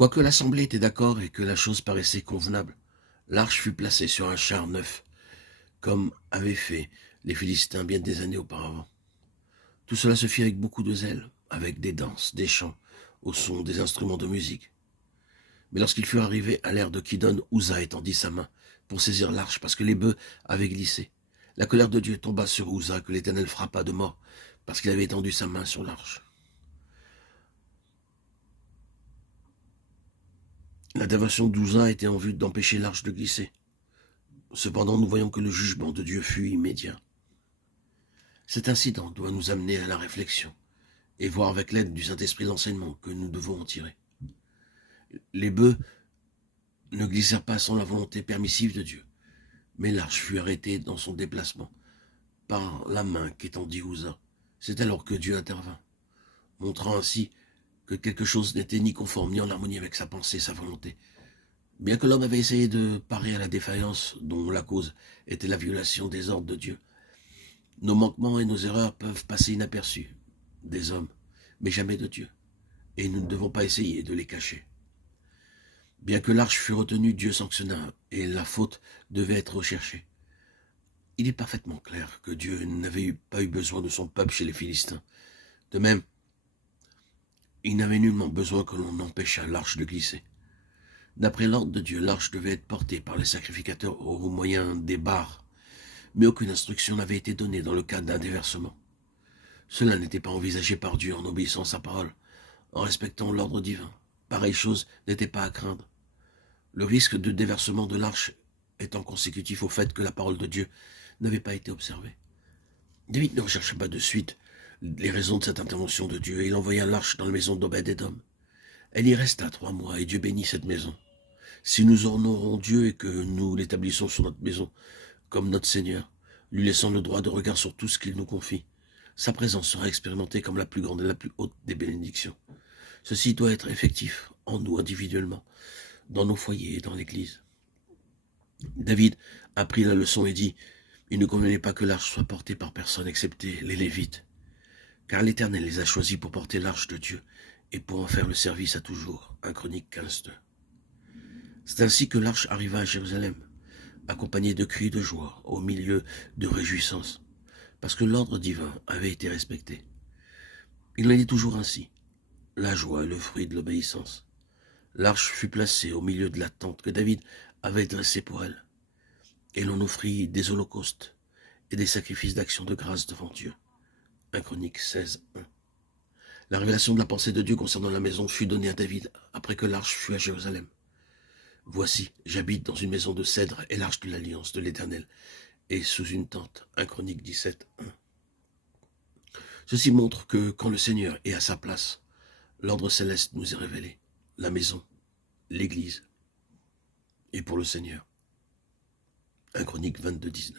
Quoique l'assemblée était d'accord et que la chose paraissait convenable, l'arche fut placée sur un char neuf, comme avaient fait les Philistins bien des années auparavant. Tout cela se fit avec beaucoup de zèle, avec des danses, des chants, au son des instruments de musique. Mais lorsqu'ils furent arrivés à l'ère de Kidon, Uza étendit sa main pour saisir l'arche parce que les bœufs avaient glissé. La colère de Dieu tomba sur Uza que l'Éternel frappa de mort parce qu'il avait étendu sa main sur l'arche. L'intervention d'Uza était en vue d'empêcher l'arche de glisser. Cependant, nous voyons que le jugement de Dieu fut immédiat. Cet incident doit nous amener à la réflexion et voir avec l'aide du Saint-Esprit l'enseignement que nous devons en tirer. Les bœufs ne glissèrent pas sans la volonté permissive de Dieu, mais l'arche fut arrêtée dans son déplacement par la main qu'étendit Uza. C'est alors que Dieu intervint, montrant ainsi que quelque chose n'était ni conforme ni en harmonie avec sa pensée et sa volonté. Bien que l'homme avait essayé de parer à la défaillance dont la cause était la violation des ordres de Dieu, nos manquements et nos erreurs peuvent passer inaperçus des hommes, mais jamais de Dieu, et nous ne devons pas essayer de les cacher. Bien que l'arche fût retenue, Dieu sanctionna, et la faute devait être recherchée. Il est parfaitement clair que Dieu n'avait pas eu besoin de son peuple chez les Philistins. De même, il n'avait nullement besoin que l'on empêchât l'arche de glisser. D'après l'ordre de Dieu, l'arche devait être portée par les sacrificateurs au moyen des barres, mais aucune instruction n'avait été donnée dans le cas d'un déversement. Cela n'était pas envisagé par Dieu en obéissant à sa parole, en respectant l'ordre divin. Pareille chose n'était pas à craindre. Le risque de déversement de l'arche étant consécutif au fait que la parole de Dieu n'avait pas été observée. David ne rechercha pas de suite les raisons de cette intervention de Dieu, et il envoya l'arche dans la maison d'Obed-Édom. Elle y resta 3 mois, et Dieu bénit cette maison. Si nous honorons Dieu et que nous l'établissons sur notre maison, comme notre Seigneur, lui laissant le droit de regard sur tout ce qu'il nous confie, sa présence sera expérimentée comme la plus grande et la plus haute des bénédictions. Ceci doit être effectif en nous individuellement, dans nos foyers et dans l'Église. David apprit la leçon et dit « Il ne convenait pas que l'arche soit portée par personne excepté les Lévites, car l'Éternel les a choisis pour porter l'arche de Dieu et pour en faire le service à toujours. » 1 Chroniques 15:2. C'est ainsi que l'arche arriva à Jérusalem, accompagnée de cris de joie, au milieu de réjouissances, parce que l'ordre divin avait été respecté. Il en est toujours ainsi. La joie est le fruit de l'obéissance. L'arche fut placée au milieu de la tente que David avait dressée pour elle, et l'on offrit des holocaustes et des sacrifices d'action de grâce devant Dieu. 1 Chroniques 16:1. La révélation de la pensée de Dieu concernant la maison fut donnée à David après que l'arche fut à Jérusalem. Voici, j'habite dans une maison de cèdre et l'arche de l'alliance de l'Éternel est sous une tente. 1 Chroniques 17:1. Ceci montre que quand le Seigneur est à sa place, l'ordre céleste nous est révélé. La maison, l'Église, et pour le Seigneur. 1 Chroniques 22:19.